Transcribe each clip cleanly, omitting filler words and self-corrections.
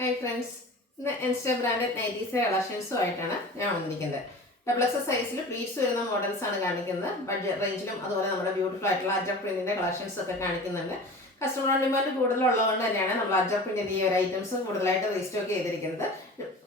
Hi friends, ഇന്ന് insta branded നൈറ്റീസിലെ കളക്ഷൻസുമായിട്ടാണ് ഞാൻ വന്നിരിക്കുന്നത്. ഡബിൾ എക്സ് സൈസിൽ പ്ലീറ്റ്സ് വരുന്ന മോഡൽസ് ആണ് കാണിക്കുന്നത്. ബഡ്ജറ്റ് റേഞ്ചിലും അതുപോലെ നമ്മുടെ ബ്യൂട്ടിഫുൾ ആയിട്ടുള്ള അജർ പ്രിന്റിന്റെ കളക്ഷൻസ് ഒക്കെ കാണിക്കുന്നുണ്ട്. കസ്റ്റമർ ഓൺ ഡിമാൻഡ് കൂടുതലുള്ളതുകൊണ്ട് തന്നെയാണ് നമ്മൾ അജർ പ്രിന്റിന്റെ ഈ ഒരു ഐറ്റംസ് കൂടുതലായിട്ട് റീസ്റ്റോക്ക് ചെയ്തിരിക്കുന്നത്.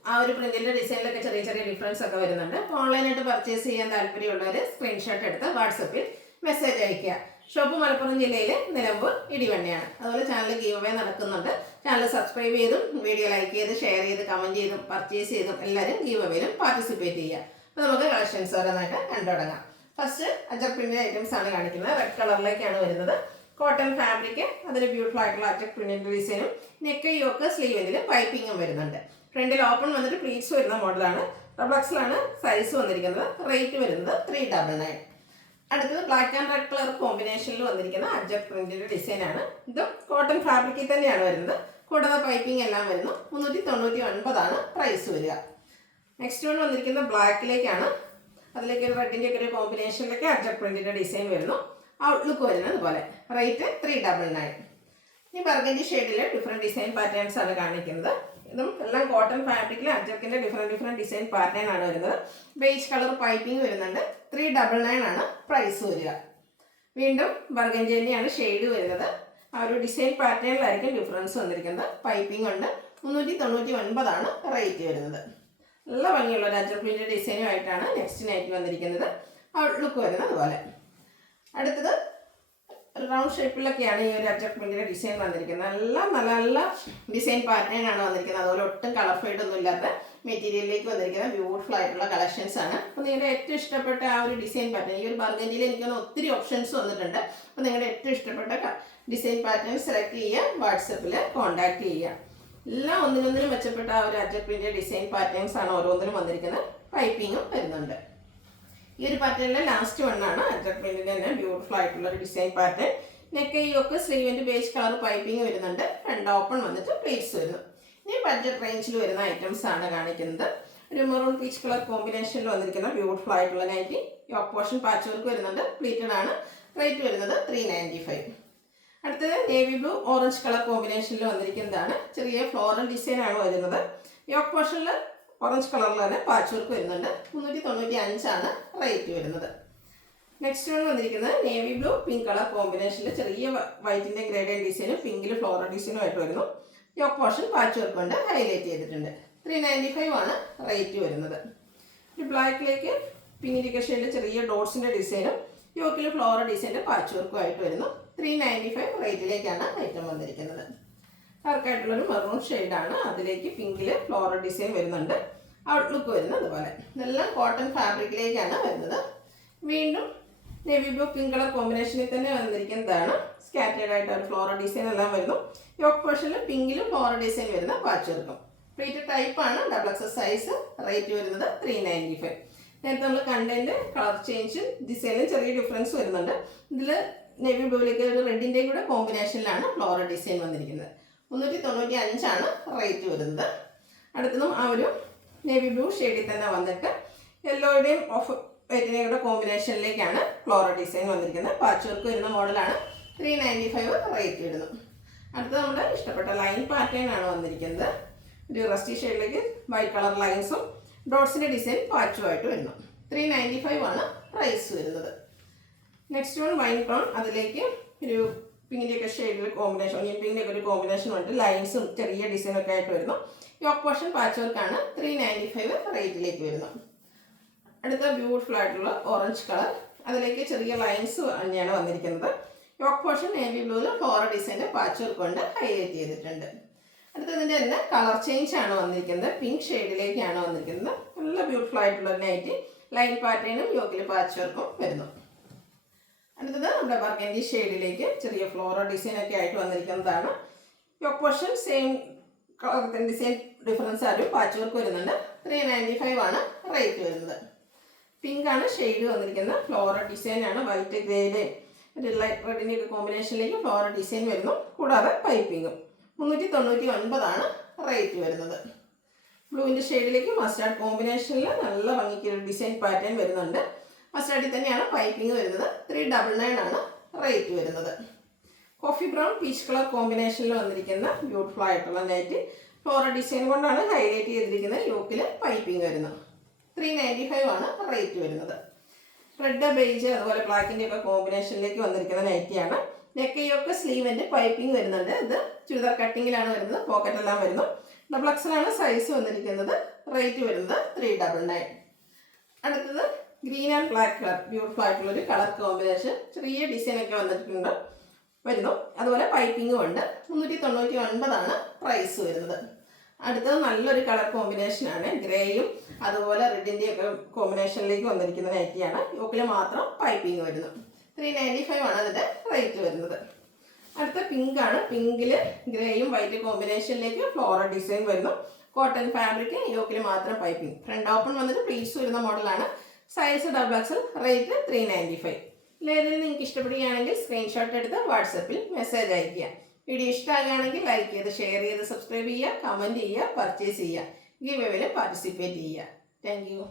ആ ഒരു പ്രിന്റിന്റെ ഡിസൈനിലൊക്കെ ചെറിയ ചെറിയ ഡിഫറൻസ് ഒക്കെ വരുന്നുണ്ട്. അപ്പോൾ ഓൺലൈനായിട്ട് പർച്ചേസ് ചെയ്യാൻ താല്പര്യമുള്ളവർ സ്ക്രീൻഷോട്ട് എടുത്ത് വാട്സപ്പിൽ മെസ്സേജ് അയയ്ക്കുക. ഷോപ്പ് മലപ്പുറം ജില്ലയിലെ നിലമ്പൂർ ഇടിവണ്ണയാണ്. അതുപോലെ ചാനൽ ഗീവ് അവേ നടക്കുന്നുണ്ട്. ചാനൽ സബ്സ്ക്രൈബ് ചെയ്തും വീഡിയോ ലൈക്ക് ചെയ്ത് ഷെയർ ചെയ്ത് കമൻറ്റ് ചെയ്തും പർച്ചേസ് ചെയ്തും എല്ലാവരും ഗീവ് അവേയിലും പാർട്ടിസിപ്പേറ്റ് ചെയ്യുക. അപ്പോൾ നമുക്ക് കളക്ഷൻസ് ഓരോന്നായിട്ട് കണ്ടു തുടങ്ങാം. ഫസ്റ്റ് അജർ പ്രിന്റിൻ്റെ ഐറ്റംസ് ആണ് കാണിക്കുന്നത്. റെഡ് കളറിലേക്കാണ് വരുന്നത്. കോട്ടൺ ഫാബ്രിക്, അതിന് ബ്യൂട്ടിഫുൾ ആയിട്ടുള്ള അജർ പ്രിന്റിൻ്റെ ഡിസൈനും നെക്ക് യോക്ക് സ്ലീവിൽ പൈപ്പിങ്ങും വരുന്നുണ്ട്. ഫ്രണ്ടിൽ ഓപ്പൺ വന്നിട്ട് പ്ലീറ്റ്സ് വരുന്ന മോഡലാണ്. ഡബിൾ എക്സിലാണ് സൈസ് വന്നിരിക്കുന്നത്. റേറ്റ് വരുന്നത് 399. അടുത്തത് ബ്ലാക്ക് ആൻഡ് റെഡ് കളർ കോമ്പിനേഷനിൽ വന്നിരിക്കുന്ന അജർ പ്രിന്റിന്റെ ഡിസൈനാണ്. ഇത് കോട്ടൺ ഫാബ്രിക്കിൽ തന്നെയാണ് വരുന്നത്. കൂടാതെ പൈപ്പിംഗ് എല്ലാം വരുന്നു. 399 പ്രൈസ് വരിക. നെക്സ്റ്റ് വൺ വന്നിരിക്കുന്നത് ബ്ലാക്കിലേക്കാണ്. അതിലേക്ക് ഒരു റെഡിൻ്റെ ഒക്കെ ഒരു കോമ്പിനേഷനിലേക്ക് അജർ പ്രിന്റിന്റെ ഡിസൈൻ വരുന്നു. ഔട്ട്ലുക്ക് വരുന്നത് പോലെ. റേറ്റ് 399. ഈ ബർഗൻഡി ഷെയ്ഡിൽ ഡിഫറെൻറ്റ് ഡിസൈൻ പാറ്റേൺസ് ആണ് കാണിക്കുന്നത്. ഇതും എല്ലാം കോട്ടൺ ഫാബ്രിക്കിൽ അജർക്കിൻ്റെ ഡിഫറെൻറ്റ് ഡിസൈൻ പാറ്റേൺ ആണ് വരുന്നത്. ബേജ് കളർ പൈപ്പിംഗ് വരുന്നുണ്ട്. 399 പ്രൈസ് വരിക. വീണ്ടും ബർഗൻഡി തന്നെയാണ് ഷെയ്ഡ് വരുന്നത്. ആ ഒരു ഡിസൈൻ പാറ്റേണിലായിരിക്കും ഡിഫറൻസ് വന്നിരിക്കുന്നത്. പൈപ്പിംഗ് ഉണ്ട്. 399 റേറ്റ് വരുന്നത്. നല്ല ഭംഗിയുള്ള ഒരു അജർ പ്രിന്റ് ഡിസൈനുമായിട്ടാണ് നെക്സ്റ്റ് നൈറ്റ് വന്നിരിക്കുന്നത്. ഔട്ട്ലുക്ക് വരുന്നത് പോലെ. അടുത്തത് റൗണ്ട് ഷേപ്പിലൊക്കെയാണ് ഈ ഒരു അജർ പ്രിന്റിന്റെ ഡിസൈൻ വന്നിരിക്കുന്നത്. എല്ലാം നല്ല നല്ല ഡിസൈൻ പാറ്റേൺ ആണ് വന്നിരിക്കുന്നത്. അതുപോലെ ഒട്ടും കളർ ഫെയ്ഡ് ഒന്നും ഇല്ലാത്ത മെറ്റീരിയലിലേക്ക് വന്നിരിക്കുന്ന ബ്യൂട്ടിഫുൾ ആയിട്ടുള്ള കളക്ഷൻസ് ആണ്. അപ്പോൾ നിങ്ങളുടെ ഏറ്റവും ഇഷ്ടപ്പെട്ട ആ ഒരു ഡിസൈൻ പാറ്റേൺ, ഈ ഒരു ബർഗൻഡിയിൽ എനിക്കൊന്ന് ഒത്തിരി ഓപ്ഷൻസ് വന്നിട്ടുണ്ട്. അപ്പോൾ നിങ്ങളുടെ ഏറ്റവും ഇഷ്ടപ്പെട്ട ഡിസൈൻ പാറ്റേൺ സെലക്ട് ചെയ്യുക, വാട്സപ്പിൽ കോൺടാക്ട് ചെയ്യുക. എല്ലാം ഒന്നിനൊന്നിനും മെച്ചപ്പെട്ട ആ ഒരു അജർ പ്രിന്റിന്റെ ഡിസൈൻ പാറ്റേൺസ് ആണ് ഓരോന്നിനും വന്നിരിക്കുന്നത്. പൈപ്പിങ്ങും വരുന്നുണ്ട്. ഈ ഒരു പാറ്റേണിലെ ലാസ്റ്റ് വണ്ണാണ് അജർ പ്രിന്റിന്റെ തന്നെ ബ്യൂട്ടിഫുൾ ആയിട്ടുള്ള ഒരു ഡിസൈൻ പാറ്റേൺ. നെക്ക് യോക്ക് സ്ലീവിന്റെ ബേസ് കളർ പൈപ്പിംഗ് വരുന്നുണ്ട്. ഫ്രണ്ട് ഓപ്പൺ വന്നിട്ട് പ്ലീറ്റ്സ് വരുന്നു. ഇനി ബഡ്ജറ്റ് റേഞ്ചിൽ വരുന്ന ഐറ്റംസ് ആണ് കാണിക്കുന്നത്. ഒരു മെറൂൺ പീച്ച് കളർ കോമ്പിനേഷനിൽ വന്നിരിക്കുന്ന ബ്യൂട്ടിഫുൾ ആയിട്ടുള്ള nighty. Yoke portion patch work വരുന്നുണ്ട്. പ്ലീറ്റഡ് ആണ്. റേറ്റ് വരുന്നത് 395. അടുത്തത് നേവി ബ്ലൂ ഓറഞ്ച് കളർ കോമ്പിനേഷനിൽ വന്നിരിക്കുന്നതാണ്. ചെറിയ ഫ്ലോറൽ ഡിസൈൻ ആണ് വരുന്നത്. യോക്ക് പോർഷനിൽ ഓറഞ്ച് കളറിൽ തന്നെ പാച്ച് വർക്ക് വരുന്നുണ്ട്. 395 റേറ്റ് വരുന്നത്. നെക്സ്റ്റ് വൺ വന്നിരിക്കുന്നത് നേവി ബ്ലൂ പിങ്ക് കളർ കോമ്പിനേഷനിൽ ചെറിയ വൈറ്റിന്റെ ഗ്രേഡിയൻ ഡിസൈനും പിങ്കിൽ ഫ്ലോറൽ ഡിസൈനും ആയിട്ട് വരുന്നു. യോക്ക് പോർഷൻ പാച്ച് വർക്ക് കൊണ്ട് ഹൈലൈറ്റ് ചെയ്തിട്ടുണ്ട്. 395 റേറ്റ് വരുന്നത്. ഈ ബ്ലാക്കിലേക്ക് പിങ്കിൻ്റെ ഷെയ്ഡിൽ ചെറിയ ഡോട്ട്സിന്റെ ഡിസൈനും യോക്കിൽ ഫ്ലോറൽ ഡിസൈൻ്റെ പാച്ച് വർക്കും ആയിട്ട് വരുന്നു. 395 റേറ്റിലേക്കാണ് ഐറ്റം വന്നിരിക്കുന്നത്. ഡാർക്കായിട്ടുള്ളൊരു മെറൂൺ ഷെയ്ഡാണ്. അതിലേക്ക് പിങ്കിൽ ഫ്ലോറൽ ഡിസൈൻ വരുന്നുണ്ട്. ഔട്ട്ലുക്ക് വരുന്നത് അതുപോലെ. ഇതെല്ലാം കോട്ടൺ ഫാബ്രിക്കിലേക്കാണ് വരുന്നത്. വീണ്ടും നേവി ബ്ലൂ പിങ്ക് കളർ കോമ്പിനേഷനിൽ തന്നെ വന്നിരിക്കുന്നതാണ്. സ്കാറ്റേഡ് ആയിട്ട് ഒരു ഫ്ലോറൽ ഡിസൈൻ എല്ലാം വരുന്നു. യോക്ക് പോർഷനിൽ പിങ്കിലും ഫ്ലോറൽ ഡിസൈൻ വരുന്ന പാച്ച് വർക്കും. പ്ലീറ്റ് ടൈപ്പാണ്. Double X size. റേറ്റ് വരുന്നത് 395. നേരത്തെ നമ്മൾ കണ്ടതിൻ്റെ കളർ ചേഞ്ചും ഡിസൈനും ചെറിയ ഡിഫറൻസ് വരുന്നുണ്ട്. ഇതിൽ നേവി ബ്ലൂവിലേക്ക് ഒരു റെഡിൻ്റെയും കൂടെ കോമ്പിനേഷനിലാണ് ഫ്ലോറൽ ഡിസൈൻ വന്നിരിക്കുന്നത്. 395 റേറ്റ് വരുന്നത്. അടുത്തതും ആ ഒരു നേവി ബ്ലൂ ഷെയ്ഡിൽ തന്നെ വന്നിട്ട് യെല്ലോയുടെയും ഓഫ് വൈറ്റിൻ്റെയും കൂടെ കോമ്പിനേഷനിലേക്കാണ് ഫ്ലോറൽ ഡിസൈൻ വന്നിരിക്കുന്നത്. പാച്ച് വർക്ക് വരുന്ന മോഡലാണ്. 395 റേറ്റ് വരുന്നു. അടുത്തത് നമ്മുടെ ഇഷ്ടപ്പെട്ട ലൈൻ പാറ്റേൺ ആണ് വന്നിരിക്കുന്നത്. ഒരു റസ്റ്റി ഷെയ്ഡിലേക്ക് വൈറ്റ് കളർ ലൈൻസും ഡോട്ട്സിൻ്റെ ഡിസൈൻ പാച്ചുമായിട്ട് വരുന്നു. 395 പ്രൈസ് വരുന്നത്. Next one wine brown. അതിലേക്ക് ഒരു പിങ്കിൻ്റെ ഒക്കെ ഷെയ്ഡിൽ കോമ്പിനേഷൻ, പിങ്കിൻ്റെ ഒക്കെ ഒരു കോമ്പിനേഷൻ വന്നിട്ട് ലൈൻസും ചെറിയ ഡിസൈനൊക്കെ ആയിട്ട് വരുന്നു. യോക്ക് പോർഷൻ പാച്ച് വർക്കാണ്. 395 റേറ്റിലേക്ക് വരുന്നു. അടുത്ത ബ്യൂട്ടിഫുൾ ആയിട്ടുള്ള ഓറഞ്ച് കളർ. അതിലേക്ക് ചെറിയ ലൈൻസ് തന്നെയാണ് വന്നിരിക്കുന്നത്. യോക്ക് പോർഷൻ നേവി ബ്ലൂവിൽ ഫ്ലോറൽ ഡിസൈൻ്റെ പാച്ച് വർക്ക് കൊണ്ട് ഹൈലൈറ്റ് ചെയ്തിട്ടുണ്ട്. അടുത്തതിൻ്റെ തന്നെ കളർ ചേഞ്ച് ആണ് വന്നിരിക്കുന്നത്. പിങ്ക് ഷെയ്ഡിലേക്കാണ് വന്നിരിക്കുന്നത്. നല്ല ബ്യൂട്ടിഫുൾ ആയിട്ടുള്ള നൈറ്റി. ലൈൻ പാറ്റേണും യോക്കിൽ പാച്ച് വർക്കും വരുന്നു. അടുത്തത് നമ്മുടെ ബർഗൻഡി ഷെയ്ഡിലേക്ക് ചെറിയ ഫ്ലോറൽ ഡിസൈൻ ഒക്കെ ആയിട്ട് വന്നിരിക്കുന്നതാണ്. Yoke portion same colour design difference ആയിട്ടും പാച്ച് വർക്ക് വരുന്നുണ്ട്. 395 റേറ്റ് വരുന്നത്. പിങ്ക് ആണ് ഷെയ്ഡ് വന്നിരിക്കുന്നത്. ഫ്ലോറൽ ഡിസൈൻ ആണ്. വൈറ്റ് ഗ്രേയുടെ ഒരു ലൈറ്റ് റെഡിൻ്റെ ഒക്കെ കോമ്പിനേഷനിലേക്ക് ഫ്ലോറൽ ഡിസൈൻ വരുന്നു. കൂടാതെ പൈപ്പിങ്ങും. 399 റേറ്റ് വരുന്നത്. ബ്ലൂവിൻ്റെ ഷെയ്ഡിലേക്ക് മസ്റ്റാർഡ് കോമ്പിനേഷനിൽ നല്ല ഭംഗിക്ക് ഡിസൈൻ പാറ്റേൺ വരുന്നുണ്ട്. മസ്റ്റാർഡിൽ തന്നെയാണ് പൈപ്പിംഗ് വരുന്നത്. 399 റേറ്റ് വരുന്നത്. കോഫി ബ്രൗൺ പീച്ച് കളർ കോമ്പിനേഷനിൽ വന്നിരിക്കുന്ന ബ്യൂട്ടിഫുൾ ആയിട്ടുള്ള നൈറ്റ്. ഫ്ലോറൽ ഡിസൈൻ കൊണ്ടാണ് ഹൈലൈറ്റ് ചെയ്തിരിക്കുന്നത്. യോക്കിൽ പൈപ്പിംഗ് വരുന്നത്. 395 ആണ് റേറ്റ് വരുന്നത്. റെഡ്, ബേജ് അതുപോലെ ബ്ലാക്കിൻ്റെ ഒക്കെ കോമ്പിനേഷനിലേക്ക് വന്നിരിക്കുന്ന നൈറ്റിയാണ്. നെക്ക് യോക്ക് സ്ലീവിൻ്റെ പൈപ്പിംഗ് വരുന്നുണ്ട്. ഇത് ചുരിദാർ കട്ടിങ്ങിലാണ് വരുന്നത്. പോക്കറ്റ് എല്ലാം വരുന്നു. ഡബിൾ എക്സലാണ് സൈസ് വന്നിരിക്കുന്നത്. റേറ്റ് വരുന്നത് 399. അടുത്തത് green and black colour, beautiful ആയിട്ടുള്ളൊരു കളർ കോമ്പിനേഷൻ. ചെറിയ ഡിസൈനൊക്കെ വരുന്നു. അതുപോലെ പൈപ്പിങ്ങും ഉണ്ട്. 399 പ്രൈസ് വരുന്നത്. അടുത്തത് നല്ലൊരു കളർ കോമ്പിനേഷനാണ്. ഗ്രേയും അതുപോലെ റെഡിൻ്റെ ഒക്കെ കോമ്പിനേഷനിലേക്ക് വന്നിരിക്കുന്ന നൈറ്റിയാണ്. യോക്കിൽ മാത്രം പൈപ്പിംഗ് വരുന്നു. 395 ആണ് അതിൻ്റെ റേറ്റ് വരുന്നത്. അടുത്ത പിങ്ക് ആണ്. പിങ്കിൽ ഗ്രേയും വൈറ്റ് കോമ്പിനേഷനിലേക്ക് ഫ്ലോറൽ ഡിസൈൻ വരുന്നു. കോട്ടൺ ഫാബ്രിക്, യോക്കിൽ മാത്രം പൈപ്പിംഗ്. ഫ്രണ്ട് ഓപ്പൺ വന്നിട്ട് പ്ലീറ്റ്സ് വരുന്ന മോഡലാണ്. Size double XL. റേറ്റ് 395. ഇതിലേതെങ്കിലും നിങ്ങൾക്ക് ഇഷ്ടപ്പെടുകയാണെങ്കിൽ സ്ക്രീൻഷോട്ട് എടുത്ത് വാട്സപ്പിൽ മെസ്സേജ് അയയ്ക്കുക. വീഡിയോ ഇഷ്ടമാകുകയാണെങ്കിൽ ലൈക്ക് ചെയ്ത്, ഷെയർ ചെയ്ത്, സബ്സ്ക്രൈബ് ചെയ്യുക, കമൻറ്റ് ചെയ്യുക, പർച്ചേസ് ചെയ്യുക, ഗിവ് എവേയിൽ പാർട്ടിസിപ്പേറ്റ് ചെയ്യുക. Thank you.